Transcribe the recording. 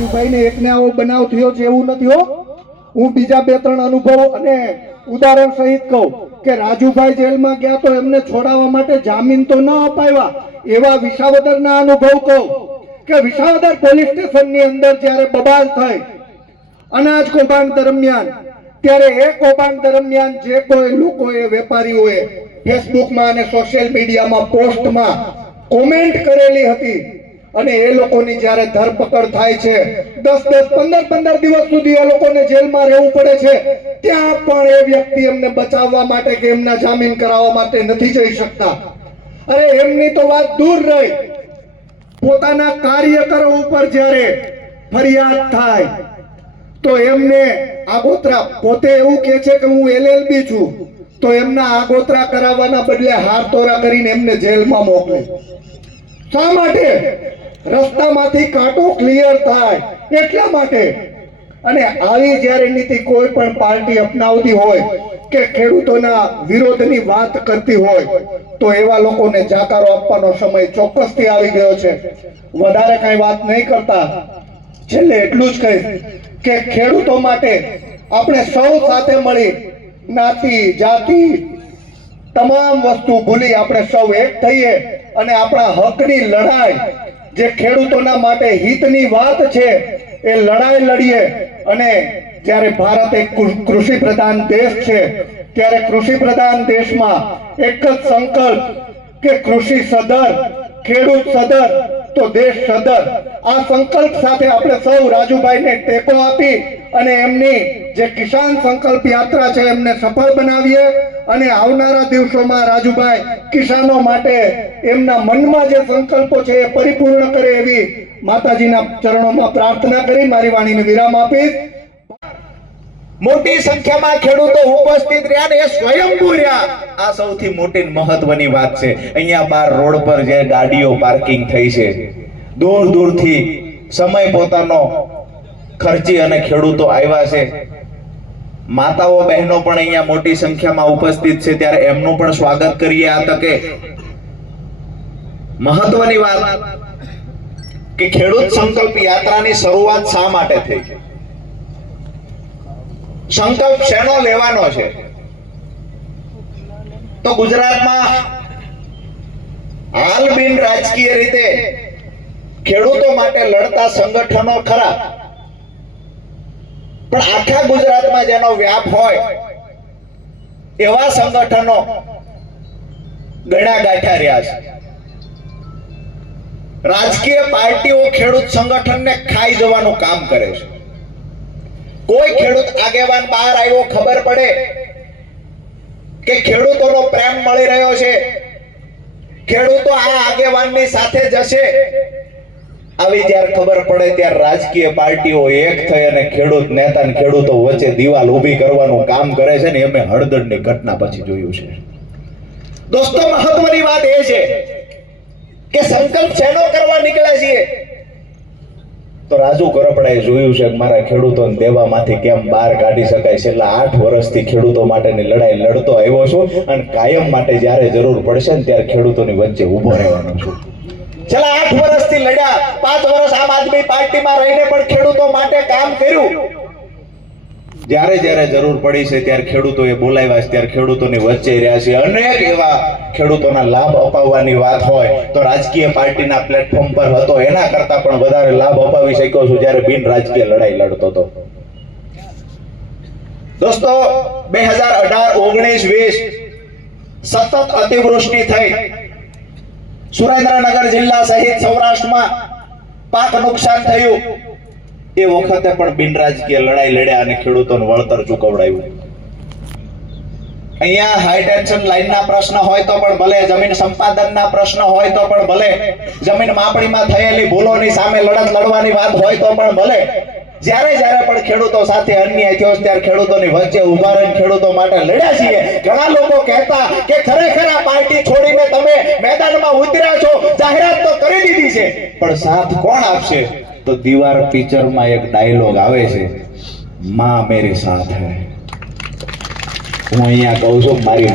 રાજુભાઈ ને એકને આવો બનાવ થયો છે એવું નથી હો. હું બીજા 2-3 અનુભવ અને ઉદાહરણ સહિત કહું કે રાજુભાઈ જેલમાં ગયા તો એમને છોડાવવા માટે જામીન તો ન અપાવ્યા. એવા વિસાવદરના અનુભવ કહું કે વિસાવદર પોલીસ સ્ટેશનની અંદર જ્યારે બબાલ થઈ અનાજ કૌભાંડ દરમિયાન, ત્યારે એ કૌભાંડ દરમિયાન જે કોઈ લોકોએ, વેપારીઓએ ફેસબુકમાં અને સોશિયલ મીડિયામાં પોસ્ટમાં કોમેન્ટ કરેલી હતી અને એ લોકોની જ્યારે ધરપકડ થાય છે, 10-10, 15-15 દિવસ સુધી એ લોકોને જેલમાં રહેવું પડે છે, ત્યાં પણ એ વ્યક્તિ એમને બચાવવા માટે કે એમના જામીન કરાવવા માટે નથી જઈ શકતા. અરે એમની તો વાત દૂર રહી, પોતાના કાર્યકરો ઉપર જ્યારે ફરિયાદ થાય તો એમને આગોતરા, પોતે એવું કહે છે કે હું LLB છું, તો એમના આગોતરા કરાવવાના બદલે હારતોરા કરીને એમને જેલમાં મોકલે. શા માટે? રસ્તામાંથી કાંટો ક્લિયર થાય એટલા માટે. અને આવી જ્યારે નીતિ કોઈ પણ પાર્ટી અપનાવતી હોય કે ખેડૂતોના વિરોધની વાત કરતી હોય તો એવા લોકોને જાકારો આપવાનો સમય ચોક્કસથી આવી ગયો છે. વધારે કઈ વાત નહીં કરતા, છેલ્લે એટલું જ કહીશ કે ખેડૂતો માટે આપણે સૌ સાથે મળી, જ્ઞાતિ જાતિ તમામ વસ્તુ ભૂલી આપણે સૌ એક થઈએ અને આપણા હકની લડાઈ, જે ખેડૂતોના માટે હિતની વાત છે, એ લડાઈ લડીએ. અને જ્યારે ભારત એક કૃષિ પ્રધાન દેશ છે, ત્યારે કૃષિ પ્રધાન દેશમાં એક જ સંકલ્પ કે કૃષિ સદર, ખેડૂત સદર તો દેશ સદર. આ સંકલ્પ સાથે આપણે સૌ રાજુભાઈને ટેકો આપી અને એમની જે કિસાન સંકલ્પ યાત્રા છે એમને સફળ બનાવીએ અને આવનારા દિવસોમાં રાજુભાઈ કિસાનો માટે એમના મનમાં જે સંકલ્પો છે એ પરિપૂર્ણ કરે એવી માતાજીના ચરણોમાં પ્રાર્થના કરી મારી વાણીને વિરામ આપીશ. મોટી સંખ્યામાં ખેડૂતો ઉપસ્થિત રહ્યા ને એ સ્વયંભૂ રહ્યા. આ સૌથી મોટી મહત્વની વાત છે. અહીંયા બાર રોડ પર જે ગાડીઓ પાર્કિંગ થઈ છે, દૂર દૂરથી સમય પોતાનો ખર્ચી અને ખેડૂતો આવ્યા છે. માતાઓ બહેનો પણ અહીંયા મોટી સંખ્યામાં ઉપસ્થિત છે, ત્યારે એમનું પણ સ્વાગત કરીએ. આ તકે મહત્વની વાત કે ખેડૂત સંકલ્પ યાત્રાની શરૂઆત શા માટે થઈ? સંકલ્પ શેનો લેવાનો છે? તો ગુજરાતમાં હાલ બિન રાજકીય રીતે ખેડૂતો માટે લડતા સંગઠનો ખરા, પણ આખા ગુજરાતમાં જેનો વ્યાપ હોય એવા સંગઠનો ગણ્યા ગાંઠ્યા રહ્યા છે. રાજકીય પાર્ટીઓ ખેડૂત સંગઠનને ખાઈ જવાનું કામ કરે છે. કોઈ ખેડૂત આગેવાન બહાર આવ્યો, ખબર પડે કે ખેડૂતોનો પ્રેમ મળી રહ્યો છે, ખેડૂતો આ આગેવાનની સાથે જશે, આવી જ્યારે ખબર પડે ત્યારે રાજકીય પાર્ટીઓ એક થઈ અને ખેડૂત નેતા અને ખેડૂતો વચ્ચે દિવાલ ઊભી કરવાનું કામ કરે છે ને એમે હળદરની ઘટના પછી જોયું છે. દોસ્તો, મહત્વની વાત એ છે કે સંકલ્પ શેનો કરવા નીકળ્યા છીએ? તો રાજુ કરપડાએ જોયું છે કે મારા ખેડૂતોને દેવામાંથી કેમ બહાર કાઢી શકાય. છેલ્લા 8 વર્ષથી ખેડૂતો માટેની લડાઈ લડતો આવ્યો છું અને કાયમ માટે જ્યારે જરૂર પડશે ને ત્યારે ખેડૂતોની વચ્ચે ઊભો રહેવાનો છું. છેલ્લા 8 વર્ષથી લડ્યા, 5 વર્ષ આમ આદમી પાર્ટીમાં રહીને પણ ખેડૂતો માટે કામ કર્યું. જ્યારે જ્યારે જરૂર પડી છે ત્યારે ખેડૂતોએ બોલાવ્યા છે, ત્યારે ખેડૂતોની વચ્ચે રહ્યા છે. અનેક એવા ખેડૂતોના લાભ અપાવવાની વાત હોય તો રાજકીય પાર્ટીના પ્લેટફોર્મ પર હતો એના કરતા પણ વધારે લાભ અપાવી શક્યો છું જ્યારે બિન રાજકીય લડાઈ લડતો હતો. દોસ્તો, 2018-19-20 સતત અતિવૃષ્ટિ થઈ, સુરેન્દ્રનગર જિલ્લા સહિત સૌરાષ્ટ્રમાં પાક નુકસાન થયું. એ વખતે પણ બિન રાજકીય લડાઈ લડ્યા અને ખેડૂતોને વળતર ચૂકવડાવ્યું. અહીંયા હાઈ ટેન્શન લાઈનના પ્રશ્ન હોય તો પણ ભલે, જમીન સંપાદનના પ્રશ્ન હોય તો પણ ભલે, જમીન માપણીમાં થયેલી ભૂલોની સામે લડત લડવાની વાત હોય તો પણ ભલે, જ્યારે જ્યારે પણ ખેડૂતો સાથે અન્યાય થયો ત્યારે ખેડૂતોની વચ્ચે ઉભા રહીને ખેડૂતો માટે લડ્યા છીએ. ઘણા લોકો કહેતા કે ખરેખર આ પાર્ટી છોડીને તમે મેદાનમાં ઉતર્યા છો, જાહેરાત તો કરી દીધી છે, પણ સાથ કોણ આપશે? તો દીવાર પિક્ચરમાં એક ડાયલોગ આવે છે, માં મેરી સાથ હૈ. હું અહીંયા કહું છું, મારી